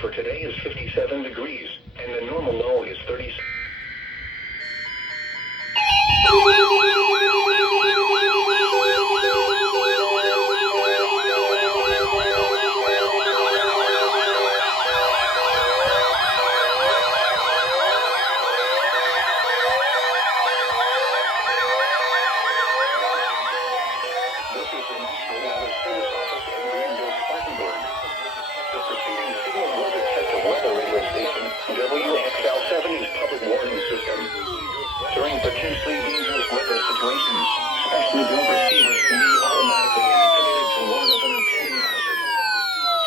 For today is 57 degrees, and the normal low is 30. This is the National Weather Service Office in Greenville, Spartanburg. The preceding signal weather test of weather radio station WXL70's public warning system. During potentially dangerous weather situations, specially built receivers can be automatically activated to warn of an impending hazard.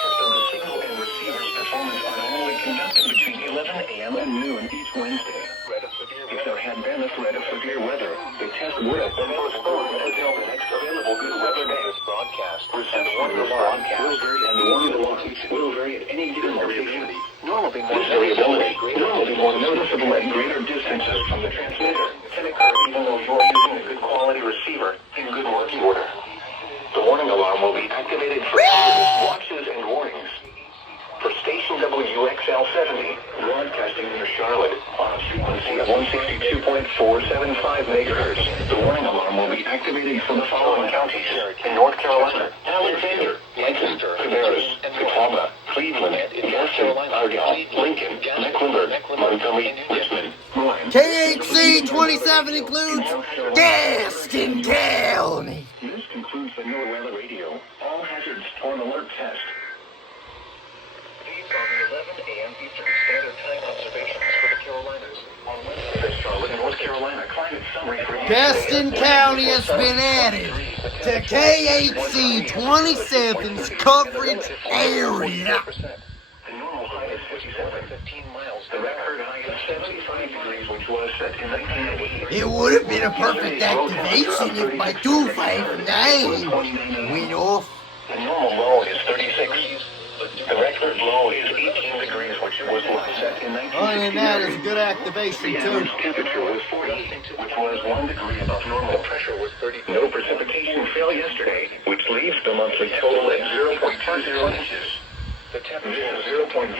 Test of the signal and receiver's performance are normally conducted between 11 a.m. and noon each Wednesday. If there had been a threat of severe weather, the test would have been postponed until the next available good weather day. Reception of this broadcast will vary at any given location. This variability will be more noticeable at greater distances from the transmitter, can occur even though you are using a good quality receiver in good working order. The warning alarm will be activated for watches and warnings. For station WXL70, broadcasting near Charlotte on a frequency of 162.475 megahertz, the warning alarm will be activated for the following counties: in North Carolina, Alexander, Yankton, Cabarrus, Catawba, Cleveland, Gaston, Argyle, Lincoln, Mecklenburg, Montgomery, Richmond, Moline. KHC27 includes Gaston County. This concludes the NOAA Weather Radio All Hazards Storm Alert Test. These are the 11 a.m. Eastern Standard Time observations for the Carolinas. On Wednesday, Charlotte and North Carolina climate summary for Gaston County has been added to KHC27's coverage area. The normal high is 57, 15 miles. The record high is 75 degrees, which was set in 1980. It would have been a perfect activation if my 259 went off. The normal low is 36. The record low is 18 degrees, which was set in 1960. Other than that, it's a good activation The too. average temperature was 40, which was 1 degree above normal. Pressure was 30. No precipitation fell yesterday, which leaves the monthly total at 0.20 inches. The temperature is 0.3.